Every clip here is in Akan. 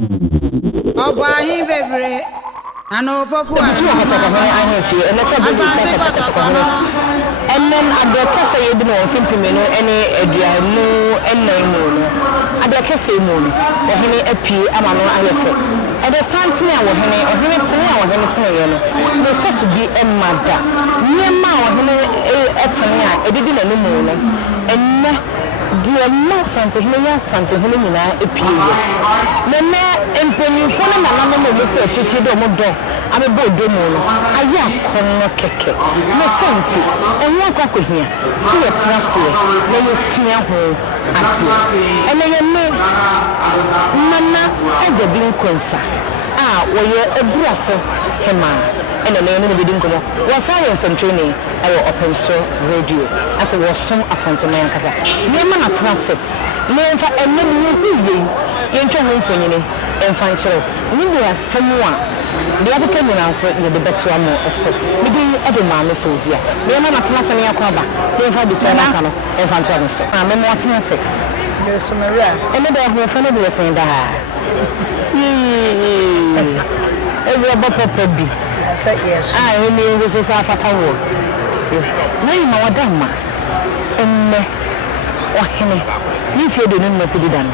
Obahi bebre ano poku and then at the case you do no fimpimeno any aduanu enaimu no at the case moon or hene api amano ayefe and the santina wo hene or hene tene wo hene tene no the first be a mada nyema wo hene etene a edidi na nemu no enne dia ma sante hene ya sante hene nyina epie na na empanifo na mama mo mo fe chichi do mo do abebo do mo no aya kono keke no sante enwa kwakohia si yetrase na yesua ho ati ene ye me mana ajabi nkonsa wo ye eburaso hema ene na ene bidin kono wo science and training ayo open source radio as wo som asanteman kasa ne ma natrase ne mfa ene ni hiye ye ntwa ho mfonyine emfa nkyere ni de asemwa de abeka mi na so de betua mo eso me de ade ma me fozia ne ma natrase ne yakwa ba ne mfa bi so na aka no emfa ntwa mo so me mo atenase so maria ene de ho fa ne de sen da ewe baba bi I said yes ene so sa fata wo na ima wadama emme ohene ni fie de nna fie dan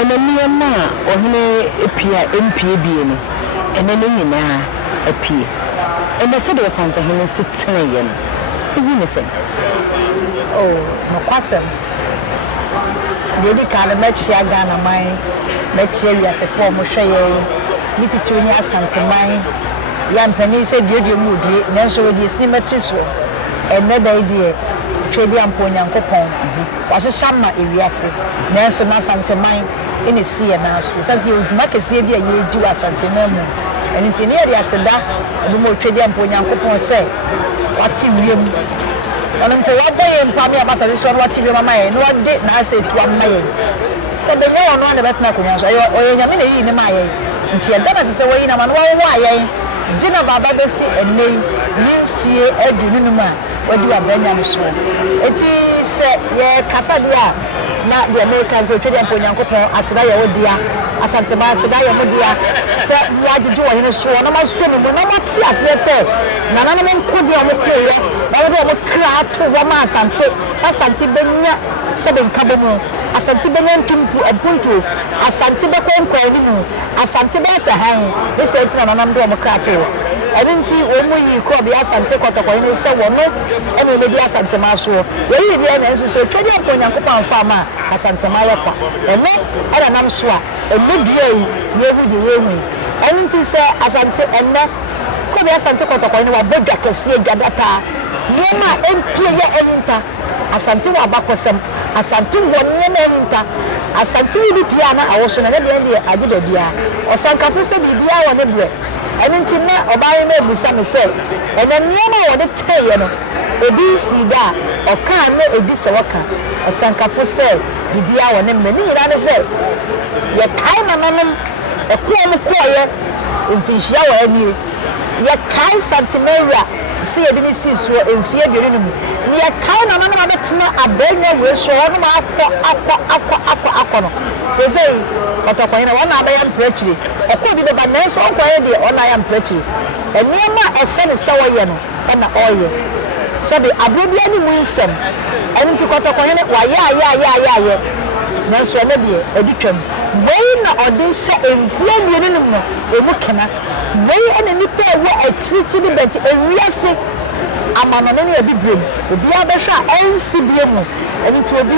ene ni ma ohene epia empie bie ni ene ni nyina apie ene se de santa hene sitene yen ebi ne se oh no kwasem de di ka na machia Ghana mai machia wi asefo mo hweye ni titi oni asanteman ya mpani se biodio mu die nanso we die sni matriso enne da idie twedi amponya nkopon wahye shama ewiase nanso na asanteman ene sie na aso sase odwuma kese bi a ye di asanteman mu ene tini ya aseda bi mo twedi amponya nkopon se wati wiem ono mpo wada ye mpame abasa so wati wiem mama ye no wade na ase tu amma ye se be nyawo no na betna konya so oye nyame na yi ne ma ye nti e da se wo yi na ma no wo aye Jina baba besi enei nimfie adunu numa odi abanya no so eti se ye kasa dia na the Americans o twede ampo nyankopon aseda ye wodia asantema aseda ye modia se muadiju wo hene so na maso no na mati ase se na na mo nkodi o mo kroye na wo de mo kra to wo ma asante asante benya se be nkabo mu asante benya ntumpu apuntu asante be kwenkwa ni mu asante be se han be se tina na nam do mo kra to Erinti omu yi ko bi asante kotoko ni se wo no e me di asante ma so ye yi di na enso so twedi ampo nyankopon fa ma asante ma ye kwa eme era nam so a emedua yi ye hu di ye hu erinti se asante enne ko bi asante kotoko ni wa bodwa kase dwadata ni ma empie ye erinta asante wa bakosem asante wo ni na erinta asante bi pia na awoso na de de age da bia osankafo se bibia wo ne de Enti na obaye na ebusa me se ene niema wo de teye no ebi sida oka na ebi se woka osankafo se bibia wo ne me ni nyira ne se ye kai na nanom ekuo mu koye mfinhia wo ani ye kai santimeria si edi ni si so emfie biere no mu ni ye kai na nanom abetena abenya we so no ma akọ no se otokwa na wona abaya mprechiri ekwo bi be ba nanso onkoye de ona ya mprechiri eniema ese ne sawo ye no na oye sabi abrobia ni mu nsem enti kotokwa ne wa ya nanso ene de edutwam wei na ode hye emfie biene no mu emu kena wei ene nipa ewo achirichi de bent ewiase amanone ne ebibrem obi abehwa ensi biemu eni to obi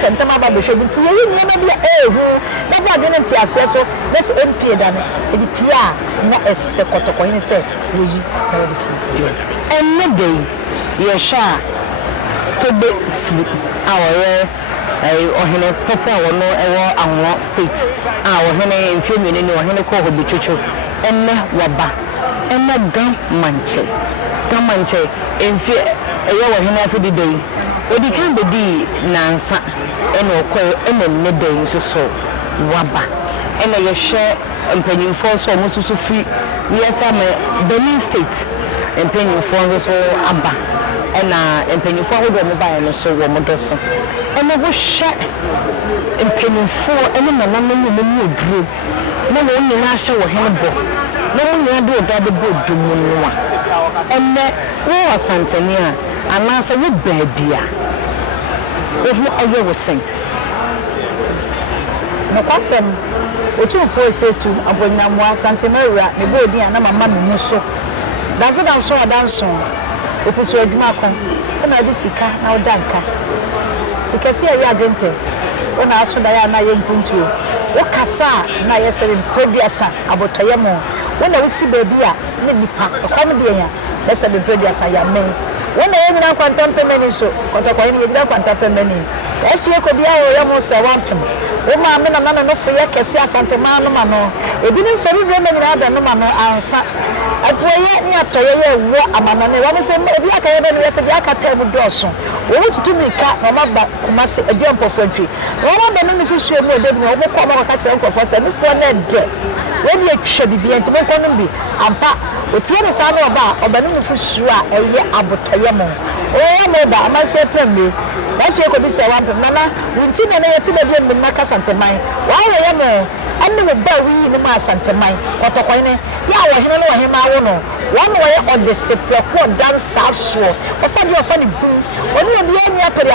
kentama ba behwe bi tie yi niema bia ehu na ba de nti ase so nes MP da no edi pia na esse kotoko ni se woyi na odi ki enne dey ye sha to be sleep awore ohene popo awono ewo anwo state ohene mfemi ni ohene ko hobi chuchu enne waba enne gamanche emfie eyo ohene afidi dey odi kan be di nansa ene okoy ene ne dey so waba ene ye hwe mpanyinfo so mo susu free we asa me Benin state mpanyinfo so aba ɛna mpanyinfo ahodoɔ mo baeɛ no so wɔ mo dɔso ɛna wohwɛ mpanyinfo ɛne nananom no mu oduro na wɔn nyinaa hyɛ wɔ hene bɔ na wɔn nyinaa de ɔda bɛbɔ dumu no a ɛnɛ wɔwɔ santani a anaasɛ wo baabi a wɔho ayɛ wo sen no kwasɛm otumfo setu abonyamoa santemawura ne bodi ana mama me mu so danso adanso opiso adwuma kon na de sika na odanka tikasi awi adwente ona aso da ya na ye mpuntuo wo kasa na ye sere producer abotoye mo wona wisi baabi a ne nipa kom de ya na sebe producer ya men wona ye nyina kwanta pemeni so kotokwa ye nyina kwanta pemeni efie ko bia wo ye mo se wampem wo ma me na no fo ye kese asantema no ma no ebi ne fari dre me nyina da no ma no ansa atoye ni atoye ye wo amano ne wo se ebi aka ye be no ye se dia aka tem doso wo tutumika no ma ba kuma se ebi empofantri wo ma be no fi hwe mu ebi no wo ko ma ka kire nkofo se mfo na de we di atwa bibia nti mo kono bi ampa otie ne sa no oba obanu mu fi hwe a eye abotoye mo o ya me ba amanse premme afie ko bi se wampem nana wunti na ye ti be bi mbima ka santeman wa wo ye mo ane mo ba wi ni ma santeman kotokon ne ya wo hene no wo hema wo no won wo ye odesepro ko dansa so ofa de bu oni obi anya apere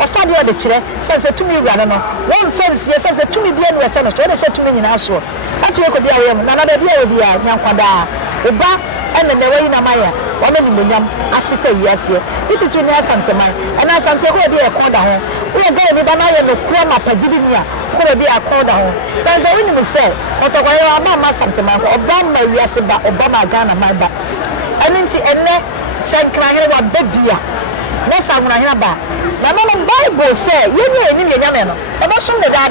ofa de ode kire sense tumi wura no won fence ye sense tumi bi enu ese no so de tumi nyina so afie ko bi a wo ye mo nana da bi a obi a nyankwada oba ene ne wayi na maya wona ni monyam ahyeta wiase ititu ne asanteman ena asante ko bi e ko da ho wo ye gare ni ba na ye no kura ma pagidi ni a ko bi akọ da ho sanse wini mu se otokwa ye aba ma asanteman ko oba ma wiase ba oba ma Ghana ma ba enti enne sankra here wa babia na samuna here ba na no Bible se ye ni enim ye nyame no oba som ne da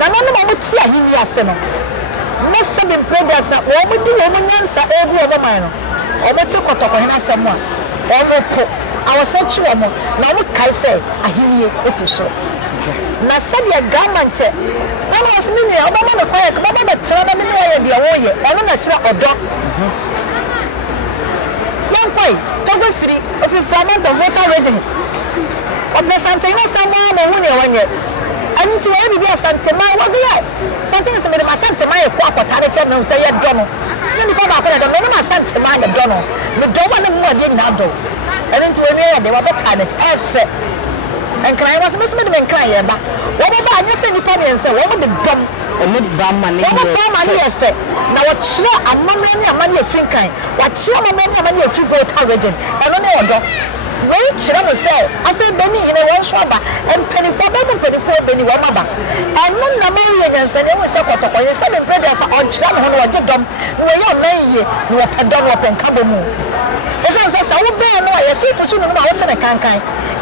na no mo ti ahini ase no no seven progress wo mo di wo mo nyansa ebu wo man no o mo ti kotoko hena asem a o mo ko awosachi wo mo na mo kai se ahenie efi so na sadia gamanche na mo asemi ni o ba ma me kwaye ba ba betra na me ni wo ye dia wo ye ono na kira odo yankwai togo siri ofi fragment of water reading o be sante na sama mo hu ne wanye anti wa bi asantema was right something is me asantema e kwa akotare che no say ye do no ni ko ba ko da no ma asantema ye do no me do wa ne mu ade nyina do anti wa me de wa be ka na efe en kran was me so me de kran ye ba wo ba anya se ni pa me nse wo mo de dom o me ba ma ne efe na wo kire amamre ni amane efin kan wa kire amamre ni amane efin water region eno ne wo do wei kire mo se afa beni ine won so ba empenifo beni wo maba eno na ma ye nyansa ne wo se kotoko ye se be brothers on kire mo no wo je dom no ye on ye no wo pedom wo penka bomu esan se sa wo be no ye se pusu no ma wo tene kankan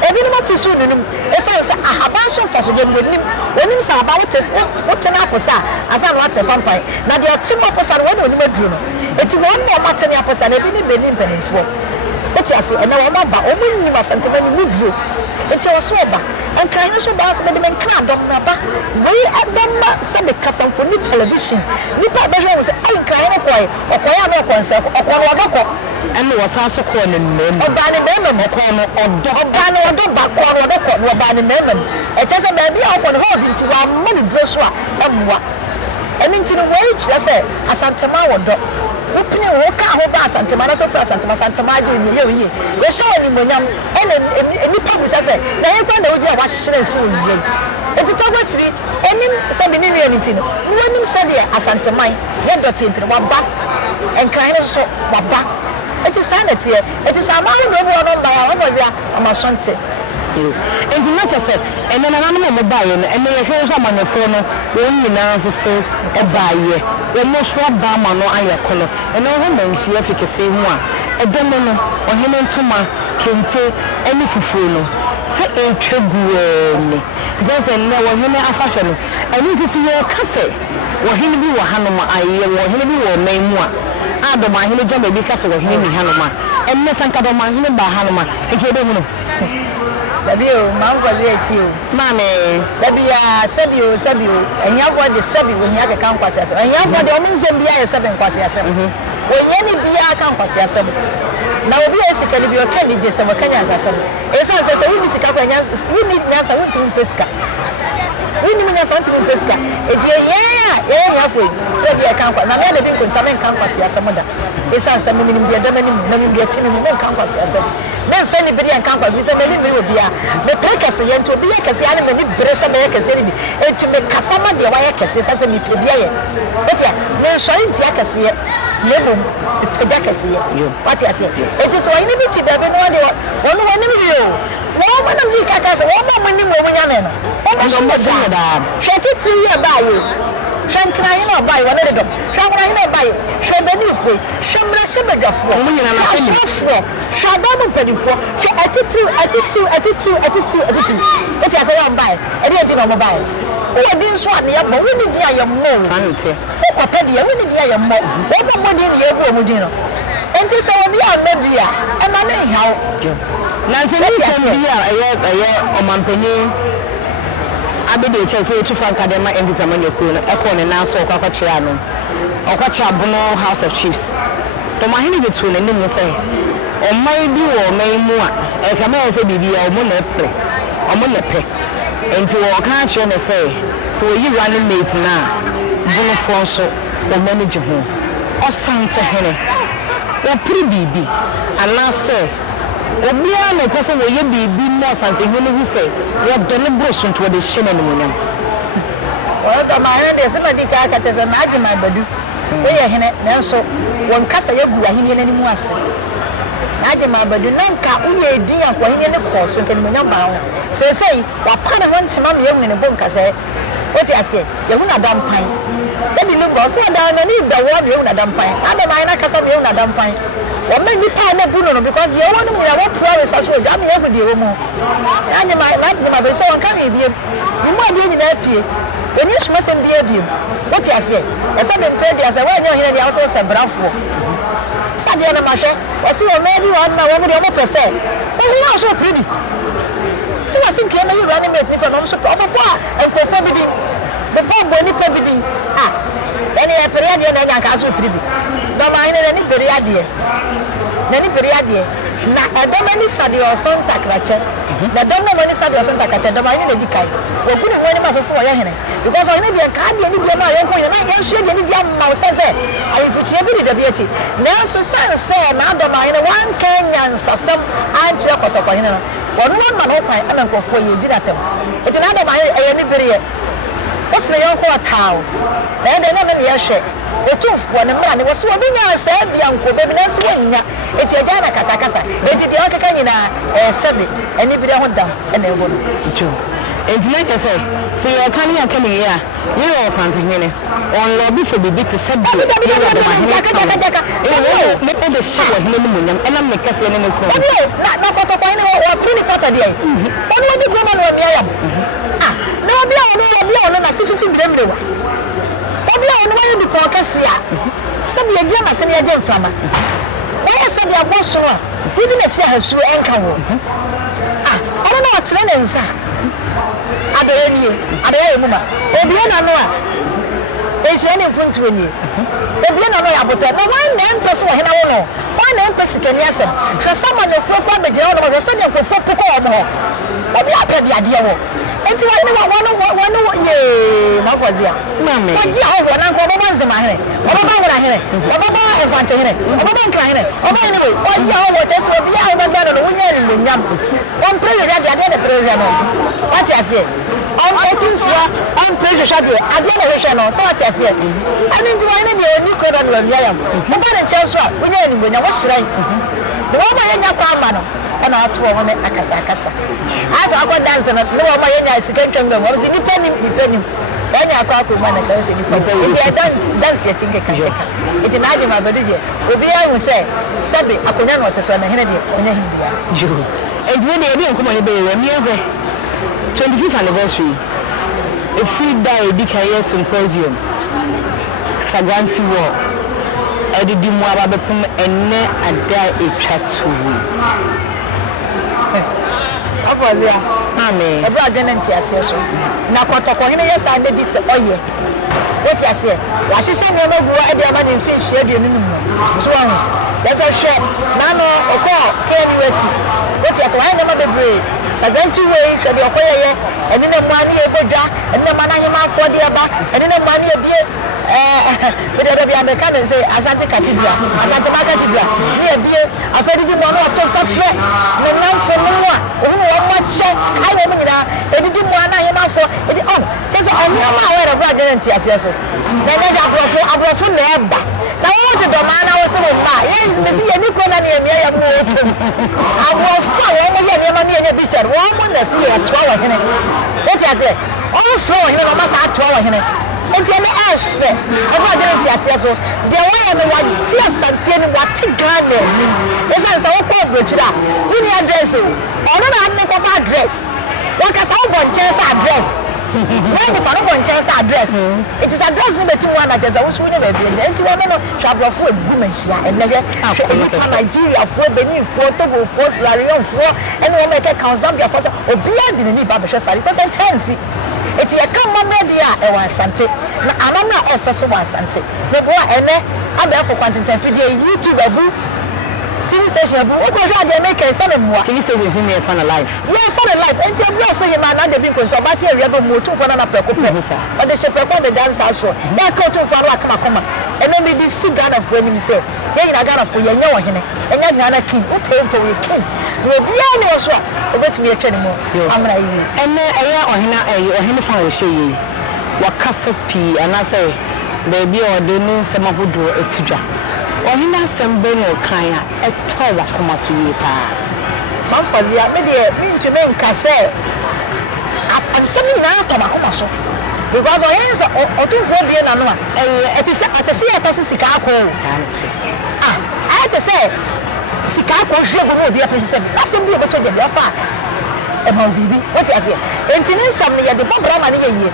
ebi no ma pusu no esan se ahaban so faso de wonim sa aba wo tene akosa asa no ate pampai na de otimo akosa no wonim aduru no eti wo no ma tene akosa na ebi ni beni mpenifo eti ase ena wo ma ba o mu ni basantema ni mudro eti wo so ba enkran no so ba se be de menkra dom na ba wei adoma se be kasamfo ni television ni pa be hwe wo se ai nkran no koy okoya no konse okono odoko ene wo sa so ko ne mmem oba ne mmem okono odo oba ne odo ba kono odoko no oba ne mmem e che se ba bia okono ho bi nti wa ma ne dro so a amwa eni nti no wei kire se asantema wodo wopine wo ka ho ba asantema na so pra asantema je ni ye ye we show ni monyam eni pa bu sase na ye kwa na oji a wa hyere nsi owie etito gwasiri enim sabi ni ni enti no wonim sabi asantema ye doti enti wa ba enkran no so wa ba eti sanete eti samari no bo no ba wa mo zia amasonte enti na chese ene na na mo ba ye no ene ye hwe so amanefo no won nyina sese e ba ye we mo so ba ma no aye kono ene ho manhia fikese hu a edemo no ohene ntoma kente ene fufuo no se etwegueni jese ne ohene afahye no ene ti si ye kase ohene bi wo hanoma aye wo ohene bi wo memu a adoma ohene jamba bi kase wo ohene ni hanoma enne sanka doma ohene ba hanoma ekede mu no Sabio, mango leti o. Mame, Sabia, sabio, enya for the sabi when you can kwasi asem. Enya for the omun sem bia ye 7 kwasi asem. Wo ye ni bia kan kwasi asem. na obi esika ni bi o kan ni je se mo kan asasem esa se woni sika kwa nya woni nya sa woni peska woni mi nya sa woni peska eti ye ya foi so bi e kan kwa na me na bi ko nsa men kan kwa si asem da esa asem mi ni bi da mani na mi bi tini mi men kan kwa si asem me fe ni bi kan kwa bi se me ni bi obi a me prekase ye nto bi ye kase ya na me ni bresa me ye kase ni bi eti me kasama de wa ye kase sa se mi pe bi ye eti me shori ntia kase ye lebo peda kase ye what you say eti so ni bi ti da be no de wonu woni mi yo wo ma na mi ka kase wo ma mani mo nya me no o ma so mo da hweti ti ye ba ye shankra yi na ba ye wona de do shankra yi na ba ye shebeni fo shebra shebedafo mo nyina na fo shaba mo pedifo she attitude eti ase wa ba ye e de eti no mo ba ye wo di nso ade ya bo wo ni di aye mo sanete wo ko pede ya wo ni di aye mo wo ko mo di ni ye bu mo di no enti se wo bi a mebi a e ma na hiawo na se ni se bi a eye omampani abede che se tu fan kadema ndipama ne ko no e ko ne na so kwa kwachira no okwacha bono House of Chiefs to mahini betu ne nim se o mai bi wo mai mu a e kama o se bibi a o mo na pre o mo na pe enti wo kan che ne se so yi running mate na bono fo so o manage ho o sante hene o pri bibi ana se obia na pese wo ye bibi mo sante hene hu se wo do ne brosun to de hye na mu nyam o da ma hene de se ma di ka te se ma agi ma badu we ye hene nanso won kasa ye gu ahene na ni mu ase agi ma badu nan ka uye din akwa hene ne ko so kan mu nyam ba ho se sei wa pa ne ho ntima me ye hu ne bon kasa o ti ase ye hu na dampan e di lu go so da na ni da wo ye hu na dampan ada ma na kasa me ye hu na dampan o me ni pa na bu no because ye wo no mu na wo promise aso da me ye hu de wo mu anya ma be so won ka me bie ni mu ade ni na apie when you must be a what you say, a sudden previous, I want you here, also said bravo. Sadia Masha, I see a maybe 1 percent. But you are so pretty. So I think you're running with me from also proper and for bidding. The poor bonny bidding. Ah, any period and I can't so pretty. No mind any period. Any period. Na edomani sadi oson takrache na domo mani sadi oson takrache domani ne dikai wo kunu woni ma so ya hene because oni bi ka de ni bi ma yon ko na yan hye de ni bi ma wo sese ayi futie bi de bi eti na so sense na domani ne wan kanya nsasam anche kotoko hene wonu ma no kwan ana ko fo ye di datem eti na domani ayi ni bere o sire yon ko tawo na de na me ye hye otufo ne mra ne wo so obi nya sa bia nko be na so nya eti aja na kasa eti de okaka nyina sebe eni bi de ho dam na ebo no chu enti na ke se ye kan ya kan ye a ye o sante hene on lo bi fo bibi te sebe ye wa de ma hene me pe de shi wa hene mu nyam ena me kase ne ko na koto kwa hene wa pini pata de ai onu wa di groma no mi ayam ah na obi a ono na sififi mire wa obi a ono wa di ko kasia sabi ye gya na se ne ye gya mfama why said you are so we didn't say her so enka wo ah I don't know what trend nsa adeye mu ma obi na no a e je ne puntu ni obi na no ya boto na wan na mpeso wo hena wo no wan na mpesi kani asem hwe sama no fo kwa beje wo no hwe se de ko fo poko wo mo obi apedi ade wo enti wa ne wa ye ma fozia mame oji awo na ko bo manze ma here obo ba ngura here obo ba enfante here obo ba nkra here obo anyway oji awo jesu obi awo ba gado no wunya ni nyam on pray ya de prayer no what you say on otufua on pray ya de ade na we hwe no so what you say ani nti wa ne de oni ko da no amia yam obo na chesu a wunya ni bonya wo hyiran de wo ba yenya kwa ama no ana atuo ho ne akasa asa akọ dance na no wo ma yenya sika twembe wo si nipa nim anya akọ akọ na ka se nipa iti I dance ya chinge kaka iti na aje ma badije obi ya hu se sabe akonya na oteso na hene de onya himbia juru enti we de ebi nkomo ne be we mi ego 25th anniversary a free day dikaye symposium Saganti war edidi mu ababepum enne ada etwa tuwu afọzia amen ebe adwene nti ase so na kotoko hene yesa ande di se oye woti ase wa hihye ne magu ade ama ne mfi hye aduonu mu so Yes, I share. Nano, Oko, KNUSC. What is why never be brave? 70 way, should be a way, and then the money a good job, and the money for the above, and then the money a beer. But I be American and say, Asante Cathedral, Asante Cathedral, near beer, I've heard the money of so suffering. No man for no one, one more check, I am in a didn't want I am for it. Oh, just a new hour of guarantee as yes. Then I brought from there. Now, what the man I was saying, yes, Missy, any corner near me, I am working. I was for 1 year near money and a bishop, 1 month, a year, 12 in it. What I say? Also, you know, must have 12 in it. It's an ash. I'm not going to say so. The way I'm one just until what to Ghana. This is our corporate. Who need address? I don't have no address. What can someone just address? When the man just address, it is address number 2 one address. I was winning a baby. And to one travel for women, and never Nigeria for Benin for Togo for Sierra for and one make a council for or beyond the need Babasha Sari percent tendency. It's a common media and one Sante. I'm not a first one Sante. No boy and I'm there for quantity video YouTube TV station what was they make a son of what TV station in there fun life. Yeah, fun life. And you also you man the big so but here we have more to for another preco or the shepherd the dance house show. They go to for come and then we this Ghana for him say yeah in Ghana for you know him and you Ghana king who pay to we king. We be any so about me training more. I'm like and or him fan say wakasa pi and I say baby or they know some of do etuja. Ohemma sembe no kan a eto wa koma so yi pa man fazia me de me ntwe nka se ansem ni na to ma koma so because Ohemma so otufo bie na no a etise atese etase sika akọ sante atese sika akọ hwe go no bia pese se asem bi obeto de bia fa ema bibi what you say entini nsam ne ye de bobra ma ne ye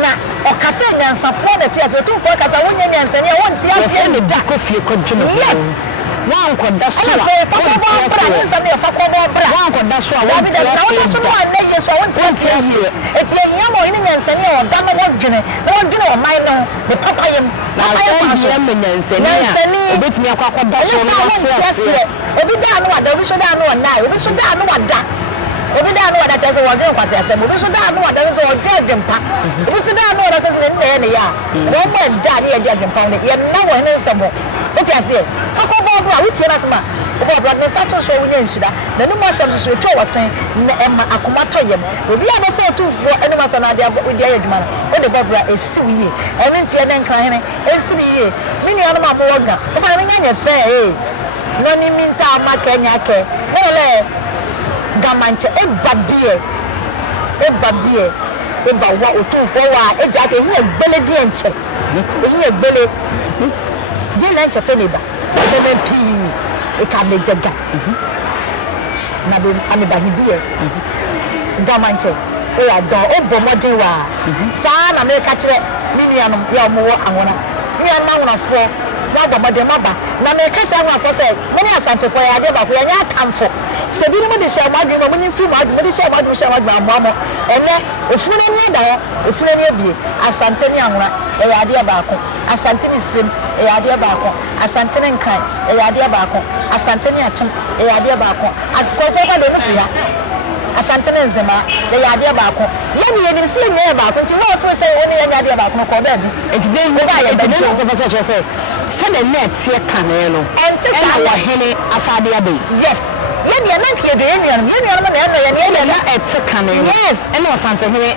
na okase nyansafo na tie ase otufo kasa wonya nyansa ne won tie ase ne da kofie kodwene yes wan koda so a wan koda so a won tie ase na ye so won tie ase eti nyamo ine nyansa ne o da na wodwene o mai no ne papa yem na ayi me nyansa ne obetimi akwakoda so na tie ase obi da no wada obi so da no na obi so da no wada obi da no wada chese wodwe kwase asem obi so da no wada so wodwe adwempa obi so da no wada so ne ya wo mo da ne ya adwempa ne ye na wo ne nsemo oti ase fakobo bro wutie na sema obo bro ne sato so wo nyanhira na no mo asem so etwa wosen na ema akoma toyem obi a befo tufo ene masa na dia wo dia adwuma no wo de bobra esiwiye ene ntie ne nkran hene esiriye minu ya no ma mo woga o fa me nyanya fe no ni minta makanya ke ole gamanche ebabie eba wa otufo wa eja ke hiye gbele di enche hiye gbele di na enche peneba ebe pi e ka mejega na be ameba hibie gamanche e ya don obo modin wa sa na me ka kire mi nuanom ya mo wo anwona mi anwonafo wa gbomode maba na me ka kire anwonafo se meni asantefo ya de ba ko ya nya kamfo sebiri mo de share madwe mo nyi firi madwe mo de share madwe amoamo ene ofuru ni ada ofuru ni abie asante ni anwura e ya ade baako asante ni srem e ya ade baako asante ni nkran e ya ade baako asante ni achem e ya ade baako askofo ka do no fia asante ni nzema e ya ade baako ye ni si nya baako nti wo ofuru se wo ni nya ade baako ko ba bi enti den mo ba ya de so fa so se the net ye kanelo no enti sa wa hene asade abe yes ye na nke de ye na na ye na etse kanelo yes ene wasante hene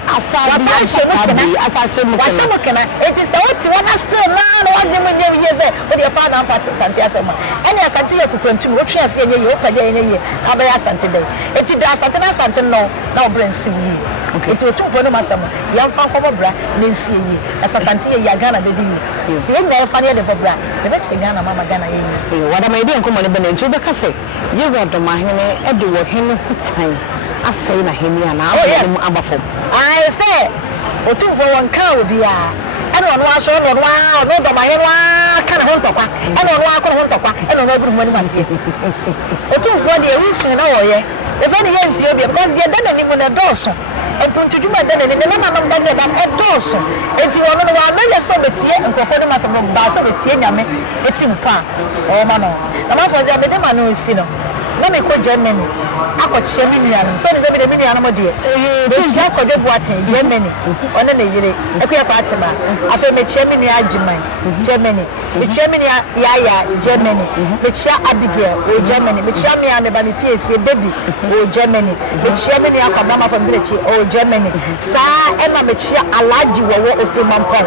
asashe mu kana enti sa oti wana still na wadwe mu nye ye se wo de pa na party sante asema ene asante ye kuprantum wo twe ase ye opaja ye abaya asante de enti da asante no na obrensi wi enti otufo no masama yamfa nkomo bra na nsie ye asasante ye ya Ghana be di se ye na fa ne de bobra de be chire Ghana mama Ghana ye wada mai de nkomo ne be na nchu be ka se ye wada mahene e de wo hene hutan asai na hene ana abom abafom I say otufo won ka obi a ene ono aso no do mahene wa kana ho ntokwa ene ono akọ ho ntokwa ene ono aburu mani masie otufo de ewisu na wo ye e fa ne ye ntie obi because de da na ni mo na doso Epuntu dwuma da ne na nam da da edoso enti wono no wa mele so betie nkofo no masem ba so betie nyame eti mpa o ma no na ma fo ze be de ma no si no na me ko Germany akọchie mi nuanu so ne se be de mi nuanu mo de se ja ko de boate Germany ona na yire ekuya kwa atema afa me chie mi nu agiman Germany me chie mi ya Germany me chie Abigail o Germany me chie mi ame ba me PSC baby o Germany me chie mi nu akwa ma fa mdrechi o Germany sa e na me chie alaji wo ofrimampa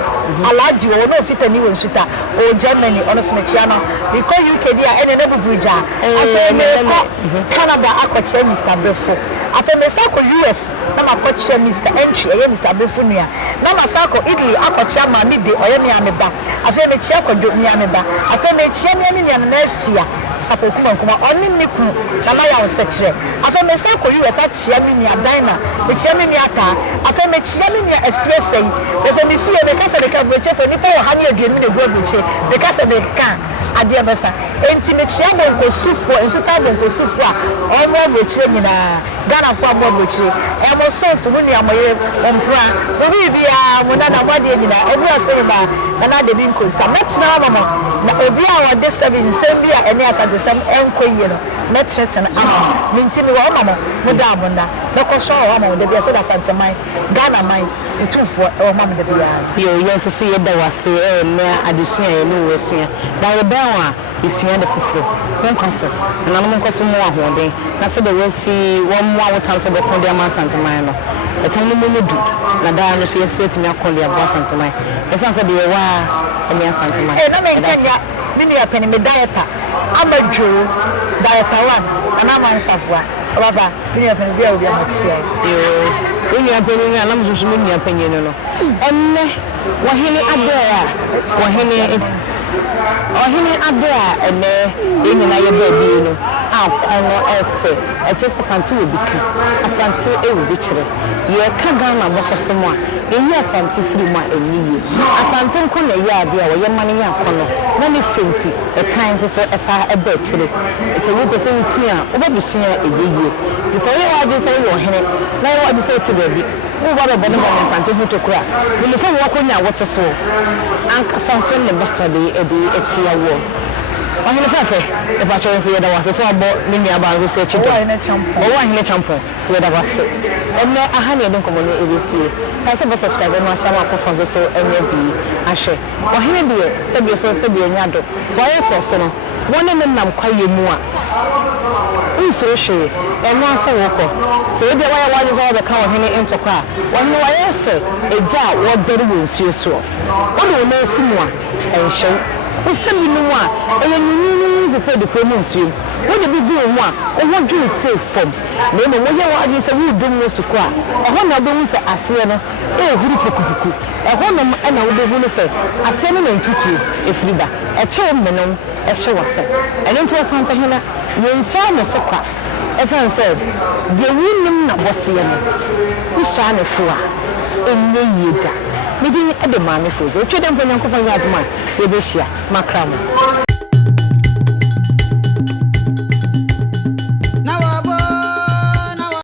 alaji wo no fitani wo nsuta o Germany ono so me chie no because UK dia ene na bubuja afa me ko Canada akọchie Mr. Brefo afa me sa ko US na makọchie Mr. Entry eye Mr. Brefo nua na ma sa ko Italy akọchie ma mi de oye mi ameba afa me chia ko do mi ameba afa me chia mi ani na afia sapokuma kuma oni niku na ma ya nsechire afa me sa ko US achia mi nua Dina me chia mi ata afa me chia mi nua afie sei be me fie me kasa de ka broche fo nipa wo ha ne aduanu ne go broche me kasa de ka ade besa enti me chia bonko sufo ensuta bonko sufo a omo broche nyina Ghana fo amo broche e mo sofo mu ne amoye ompra obi bia mo na mo de nyina obi asem ba na de bi nkosa metina mama na obi a wo de 7 nsem bia ene asante sem enkoyie no metreten ama minti mi wo mama mo da abonda na ko so wo mama de bia se da asante man Ghana man utufo e wo mama de bia yo yeso so ye da wase e na adesua ye no wosua da ye ben wa isua de foforo wen kwaso na no nkoso mo ahoden na se de wasi wo mo awotan so de kon de ama asante man no etan no mo du na da no so yeso etimi akole abo asante man esan se de ye wa emi asante man na me nkanya mini ya peni me dieta amadwo dieta one ana man safwa baba mini ya peni bia obi amachia yo mini ya peni na nam so mini ya peni no enne wahene adora wahene ohene adora enne eni na ye ba bi no akono efe just asante obika asante ewu chire ye ka Ghana bokosemo a eyi asante firi mu a eniye asante nko na ye ade a wo ye mane ya akono na ne fenti e time so esa eba chire so we pese usua obabusua eyeye de so ye wa de so ye ohene na ye wa de so ti baby wo ba be no ba asante hu tokura we le so wo konya wote so anka sanso ne boso de etia wo ohene fefe e ba chon se ye da wase so abo ni mi aba so so chido o wa hene champo ye da wase enne aha ne den komo no ebesie ka se bo subscribe no asha ma fofo so enye bi ahwe ohene bi se bi so se bi enya do wa ye so no wona ne nam kwaye mu a nso hwe eno ase woko se bi wa ya so be ka ohene entokwa ohene wa ye se eja wo dere wo nsuo so o do na esi mu a enhyew usemi no a eyenunu se de promotion wo de bi mu a o wo dwu safe form na mo wo ye wa adi se wo dum no suko a ho na be hu se ase no huru pukupuku ho na na wo de hu no se ase no na ntutu efriba che menom hye wase ene nto santa hena yensa no sokwa esan said de wunim na bose ye no usha no so a enye yeda midi ede maame foze otwe dem panyankofan ya aduma ye be hia makramo